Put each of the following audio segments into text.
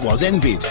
was envied.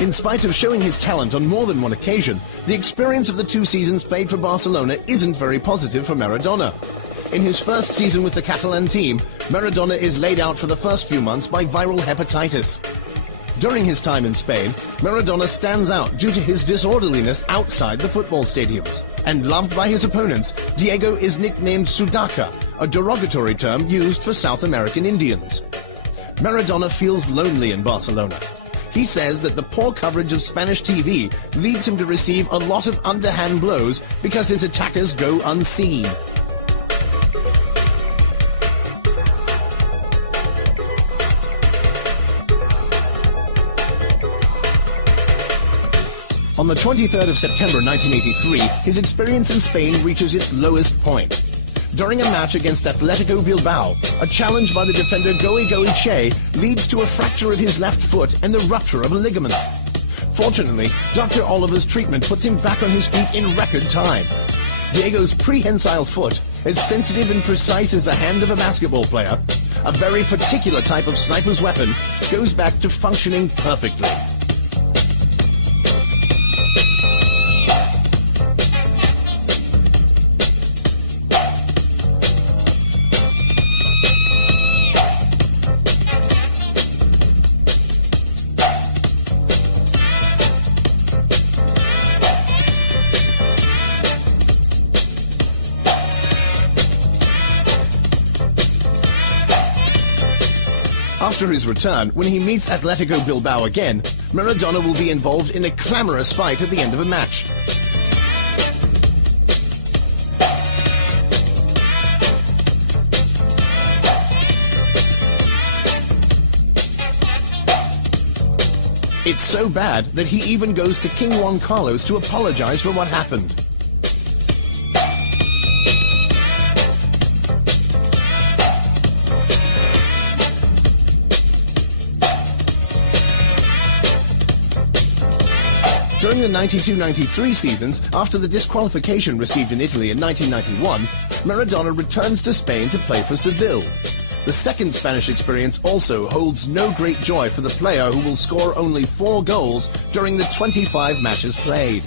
In spite of showing his talent on more than one occasion, the experience of the 2 seasons played for Barcelona isn't very positive for Maradona. In his first season with the Catalan team, Maradona is laid out for the first few months by viral hepatitis. During his time in Spain, Maradona stands out due to his disorderliness outside the football stadiums. And loved by his opponents, Diego is nicknamed Sudaca, a derogatory term used for South American Indians. Maradona feels lonely in Barcelona. He says that the poor coverage of Spanish TV leads him to receive a lot of underhand blows because his attackers go unseen. On the 23rd of September 1983, his experience in Spain reaches its lowest point. During a match against Atletico Bilbao, a challenge by the defender Goy Che leads to a fracture of his left foot and the rupture of a ligament. Fortunately, Dr. Oliver's treatment puts him back on his feet in record time. Diego's prehensile foot, as sensitive and precise as the hand of a basketball player, a very particular type of sniper's weapon, goes back to functioning perfectly. After his return, when he meets Atletico Bilbao again, Maradona will be involved in a clamorous fight at the end of a match. It's so bad that he even goes to King Juan Carlos to apologize for what happened. During the 92-93 seasons, after the disqualification received in Italy in 1991, Maradona returns to Spain to play for Seville. The second Spanish experience also holds no great joy for the player who will score only 4 goals during the 25 matches played.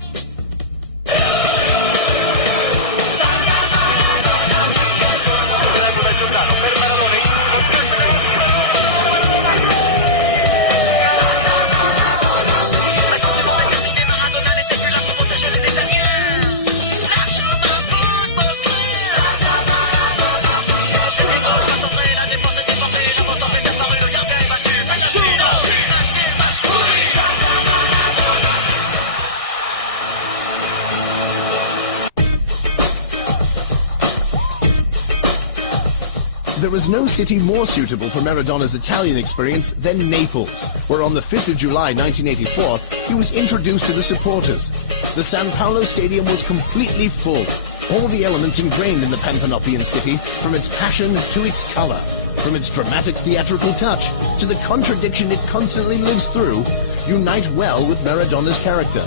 There was no city more suitable for Maradona's Italian experience than Naples, where on the 5th of July 1984, he was introduced to the supporters. The San Paolo Stadium was completely full. All the elements ingrained in the Panthenopian city, from its passion to its color, from its dramatic theatrical touch to the contradiction it constantly lives through, unite well with Maradona's character.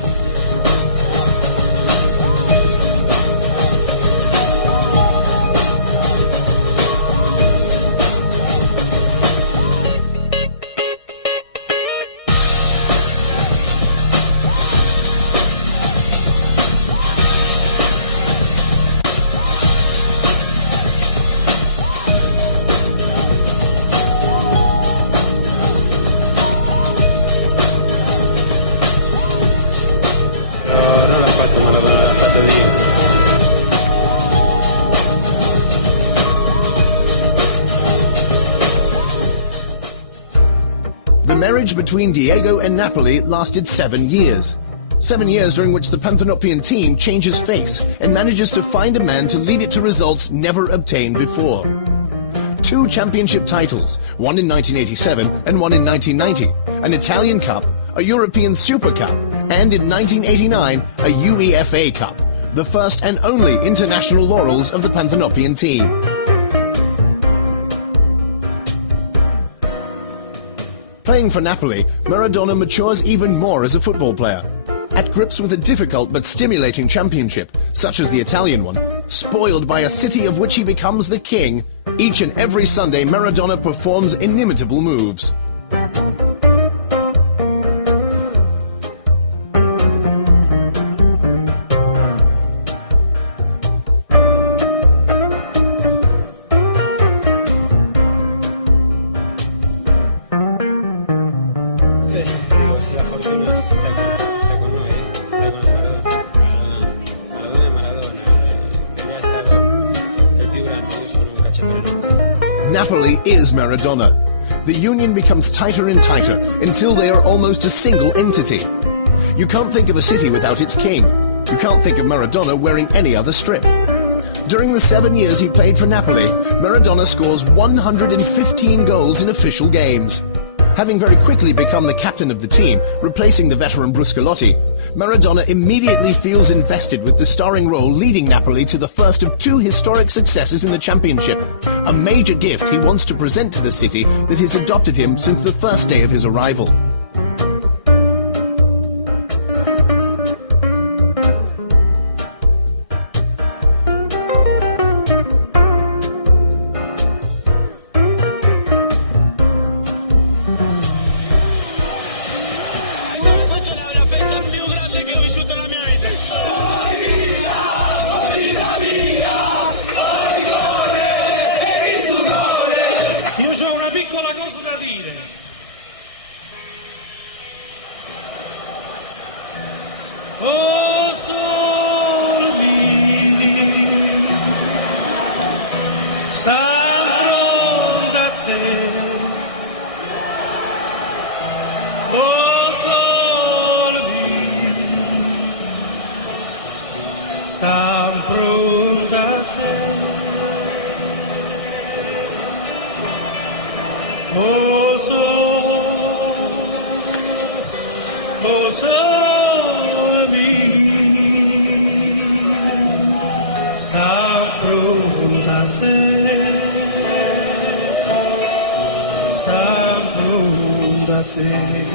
The marriage between Diego and Napoli lasted 7 years. 7 years during which the Panthenopian team changes face and manages to find a man to lead it to results never obtained before. 2 championship titles, one in 1987 and one in 1990, an Italian Cup, a European Super Cup, and in 1989, a UEFA Cup, the first and only international laurels of the Panthenopian team. Playing for Napoli, Maradona matures even more as a football player. At grips with a difficult but stimulating championship, such as the Italian one, spoiled by a city of which he becomes the king, each and every Sunday Maradona performs inimitable moves. La fortuna sta con noi, sta con Maradona è Maradona, ed è stato il più grande, io sono un calciatore. Napoli is Maradona. The union becomes tighter and tighter until they are almost a single entity. You can't think of a city without its king. You can't think of Maradona wearing any other strip. During the 7 years he played for Napoli, Maradona scores 115 goals in official games. Having very quickly become the captain of the team, replacing the veteran Bruscolotti, Maradona immediately feels invested with the starring role leading Napoli to the first of 2 historic successes in the championship, a major gift he wants to present to the city that has adopted him since the first day of his arrival. Oh, solo s'affronta a te. Oh, solo s'affronta a te. Oh, solo s'affronta a te, s'affronta a te.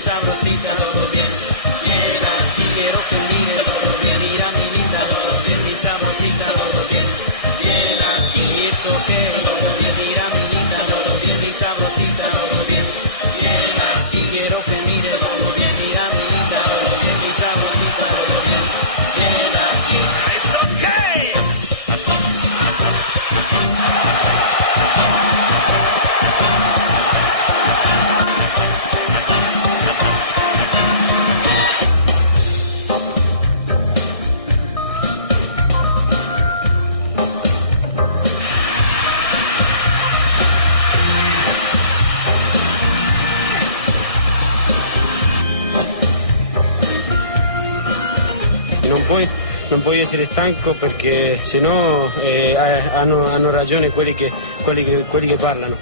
Sabrosita, todo bien, bien, aquí quiero que mires, todo bien, mira mi linda, todo bien, mi sabrosita, todo bien, bien, aquí it's okay, todo bien, mira mi linda, todo bien, mi sabrosita, todo bien, bien, aquí quiero que mires, todo bien, mira mi linda, todo bien, mi sabrosita, todo bien, bien, aquí it's okay. Non puoi essere stanco perché sennò hanno ragione quelli che parlano.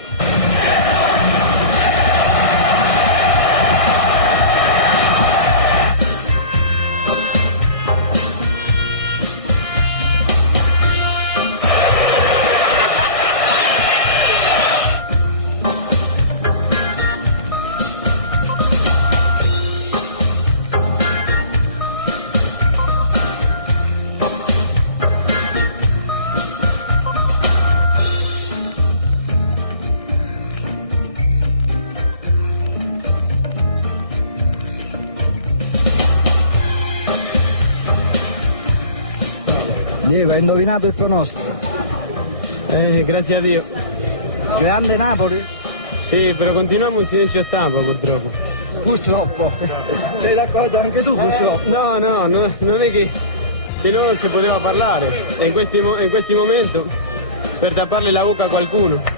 Diego, hai indovinato il pronostico. Grazie a Dio. Grande Napoli? Sì, però continuiamo in silenzio stampa purtroppo. Purtroppo. Sei d'accordo anche tu, purtroppo? No, non è che se no non si poteva parlare. E in questi momenti per tapparle la bocca a qualcuno.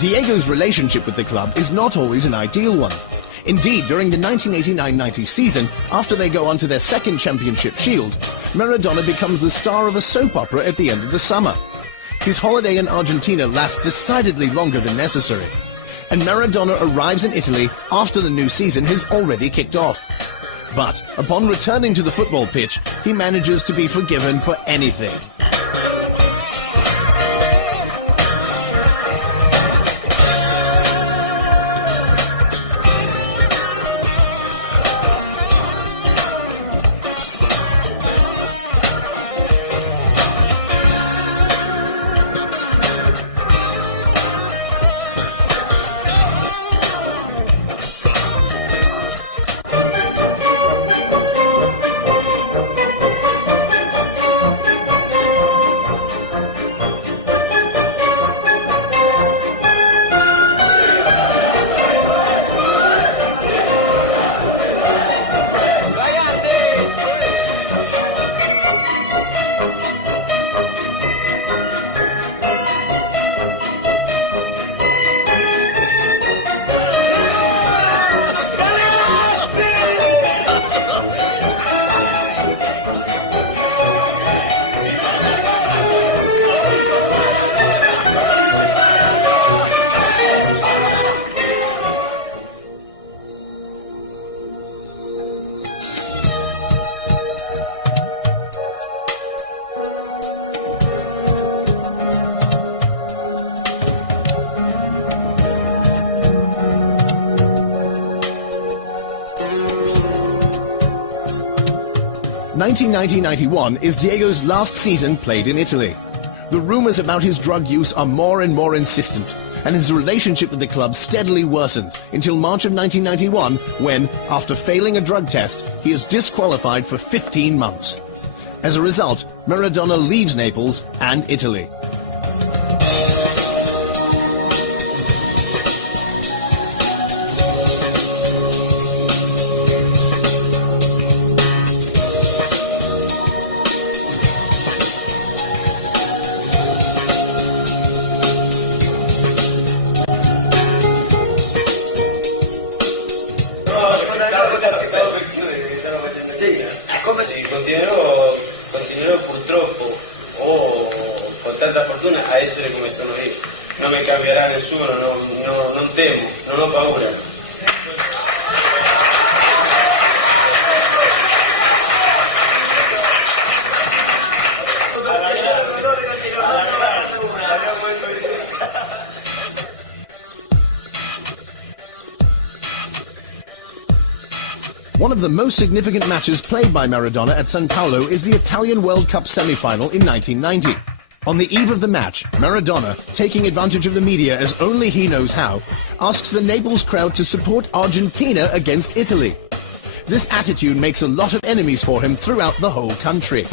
Diego's relationship with the club is not always an ideal one. Indeed, during the 1989-90 season, after they go on to their second championship shield, Maradona becomes the star of a soap opera at the end of the summer. His holiday in Argentina lasts decidedly longer than necessary, and Maradona arrives in Italy after the new season has already kicked off. But upon returning to the football pitch, he manages to be forgiven for anything. (1990-91) is Diego's last season played in Italy. The rumours about his drug use are more and more insistent, and his relationship with the club steadily worsens until March of 1991 when, after failing a drug test, he is disqualified for 15 months. As a result, Maradona leaves Naples and Italy. Continuerò purtroppo o con tanta fortuna a essere come sono io. Non mi cambierà nessuno, non temo, non ho paura. One of the most significant matches played by Maradona at São Paulo is the Italian World Cup semi-final in 1990. On the eve of the match, Maradona, taking advantage of the media as only he knows how, asks the Naples crowd to support Argentina against Italy. This attitude makes a lot of enemies for him throughout the whole country.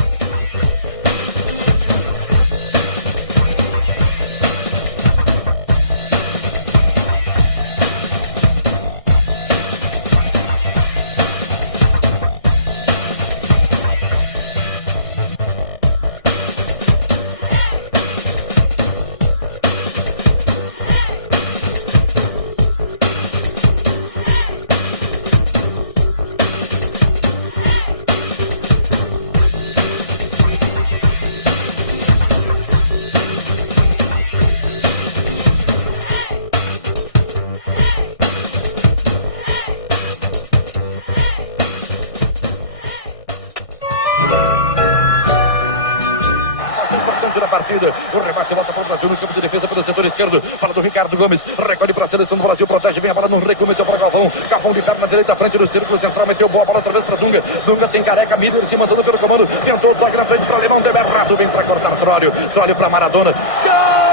Da partida, o rebate volta para o Brasil no campo de defesa pelo setor esquerdo, para do Ricardo Gomes, recolhe para a seleção do Brasil, protege bem a bola no recuo, meteu para Galvão, Galvão de perna direita à frente do círculo central, meteu boa bola outra vez para Dunga, Dunga tem Careca, Miller se mandando pelo comando, tentou o toque na frente para Alemão, deu errado, vem para cortar Trólio, Trólio para Maradona, gol!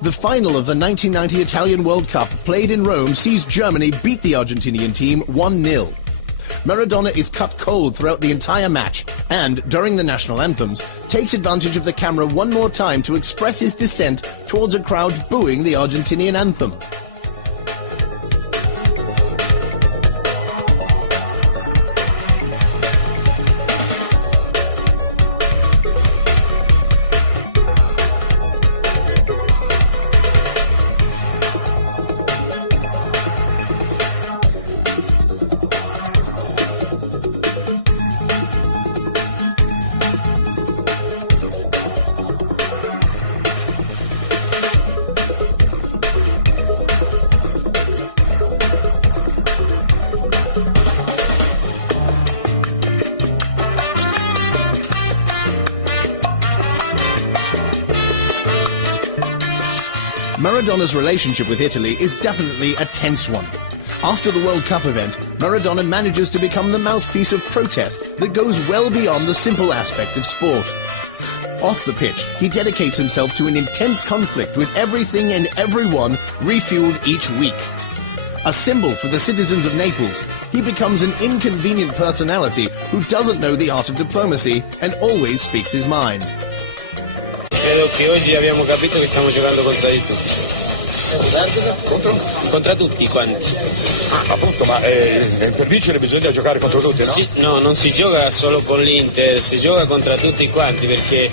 The final of the 1990 Italian World Cup, played in Rome, sees Germany beat the Argentinian team 1-0. Maradona is cut cold throughout the entire match and, during the national anthems, takes advantage of the camera one more time to express his dissent towards a crowd booing the Argentinian anthem. Maradona's relationship with Italy is definitely a tense one. After the World Cup event, Maradona manages to become the mouthpiece of protest that goes well beyond the simple aspect of sport. Off the pitch, he dedicates himself to an intense conflict with everything and everyone, refueled each week. A symbol for the citizens of Naples, he becomes an inconvenient personality who doesn't know the art of diplomacy and always speaks his mind. Credo che oggi abbiamo capito che stiamo giocando contro di tutti. Contro tutti quanti. Ah, appunto, ma per vincere bisogna giocare contro tutti, no? Sì, no, non si gioca solo con l'Inter, si gioca contro tutti quanti, perché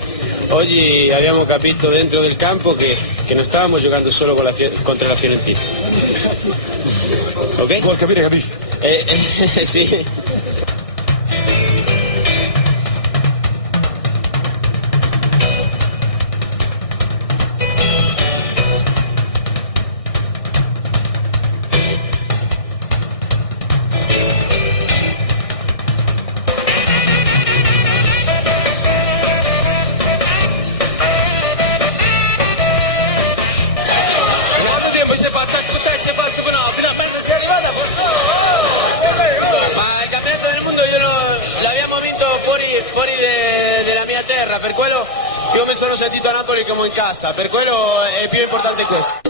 oggi abbiamo capito dentro del campo che non stavamo giocando solo contro la Fiorentina. Ok? Vuol capire, capisci? Sì. Per quello io mi sono sentito a Napoli come in casa, per quello è più importante questo.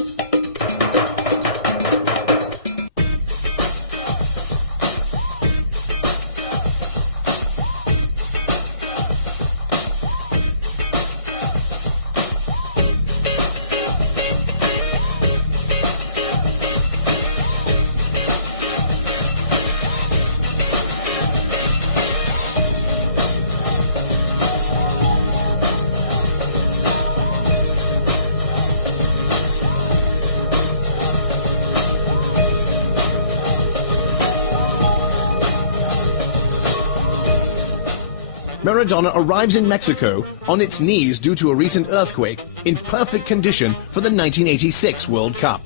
Maradona arrives in Mexico on its knees due to a recent earthquake, in perfect condition for the 1986 World Cup.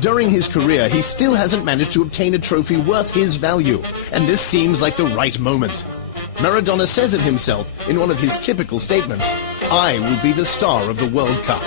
During his career, he still hasn't managed to obtain a trophy worth his value, and this seems like the right moment. Maradona says of himself in one of his typical statements, "I will be the star of the World Cup."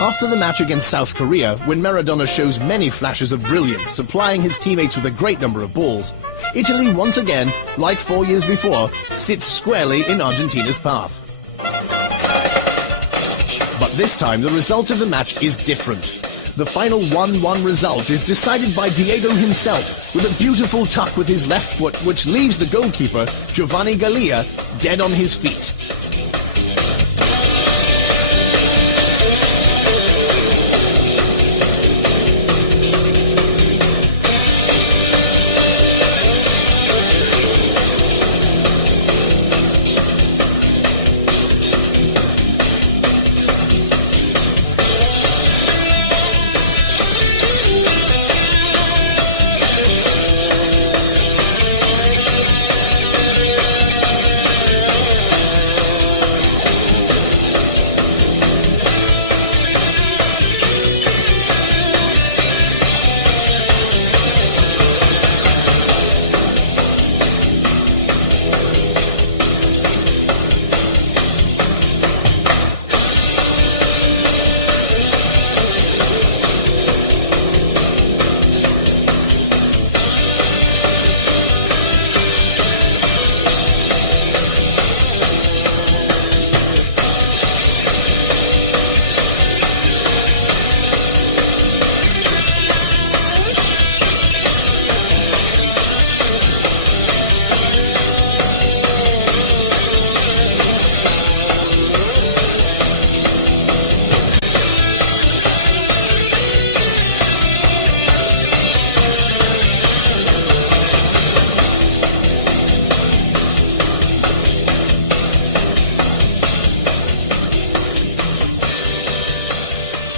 After the match against South Korea, when Maradona shows many flashes of brilliance, supplying his teammates with a great number of balls, Italy once again, like 4 years before, sits squarely in Argentina's path. But this time, the result of the match is different. The final 1-1 result is decided by Diego himself, with a beautiful tuck with his left foot, which leaves the goalkeeper, Giovanni Gallia, dead on his feet.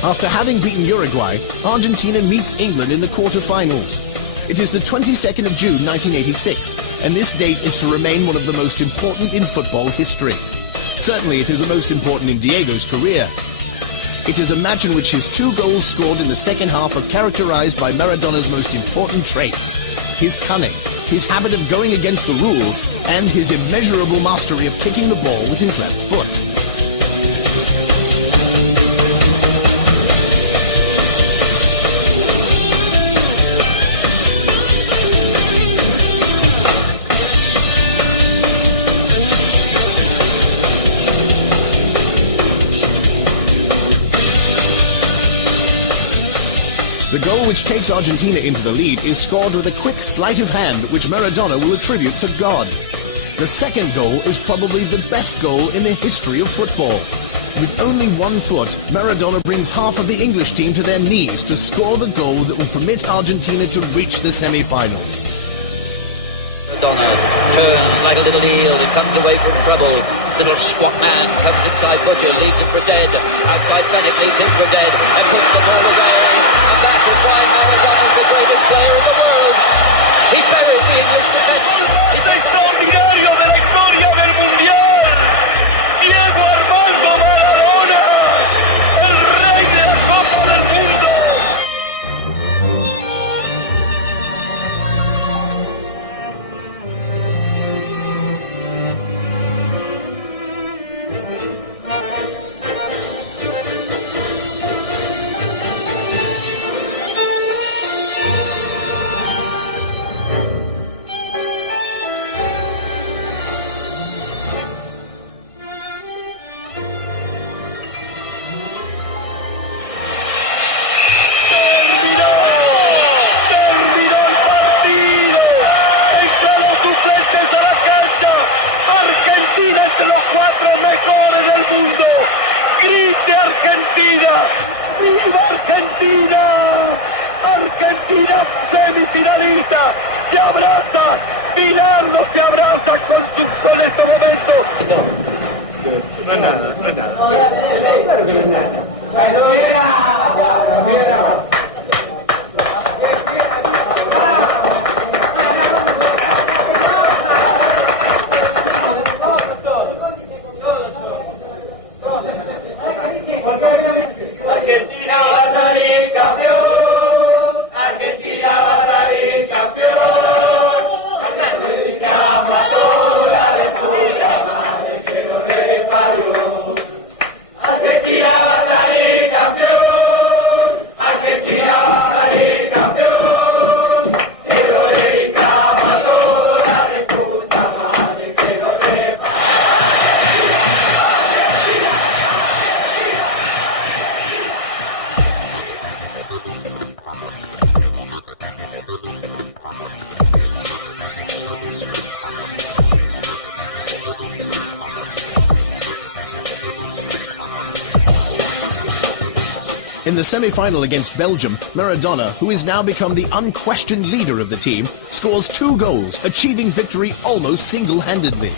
After having beaten Uruguay, Argentina meets England in the quarter-finals. It is the 22nd of June 1986, and this date is to remain one of the most important in football history. Certainly it is the most important in Diego's career. It is a match in which his 2 goals scored in the second half are characterized by Maradona's most important traits: his cunning, his habit of going against the rules, and his immeasurable mastery of kicking the ball with his left foot. goal which takes Argentina into the lead is scored with a quick sleight of hand which Maradona will attribute to God. The second goal is probably the best goal in the history of football. With only 1 foot, Maradona brings half of the English team to their knees to score the goal that will permit Argentina to reach the semi-finals. Maradona turns like a little eel, he comes away from trouble. Little squat man comes inside Butcher, leaves him for dead. Outside Fennick leaves him for dead and puts the ball away. And that is why Maradona is the greatest player in the world. He buried the English defence. ¡Es extraordinario de la historia del Mundial! ¡Diego Armando Maradona! ¡El rey de la Copa del Mundo! Argentina semifinalista, se abraza, Pinardo se abraza con estos momentos. No es nada, no es nada. In the semi-final against Belgium, Maradona, who is now become the unquestioned leader of the team, scores 2 goals, achieving victory almost single-handedly.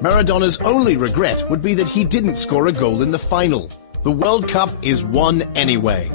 Maradona's only regret would be that he didn't score a goal in the final. The World Cup is won anyway.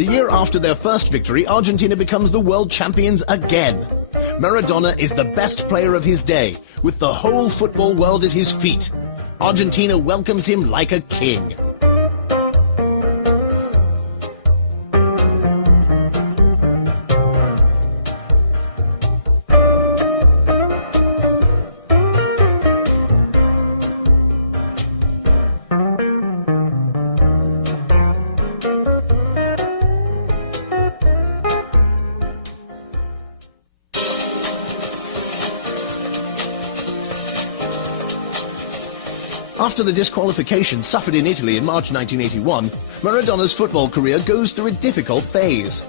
The year after their first victory, Argentina becomes the world champions again. Maradona is the best player of his day, with the whole football world at his feet. Argentina welcomes him like a king. After the disqualification suffered in Italy in March 1981, Maradona's football career goes through a difficult phase.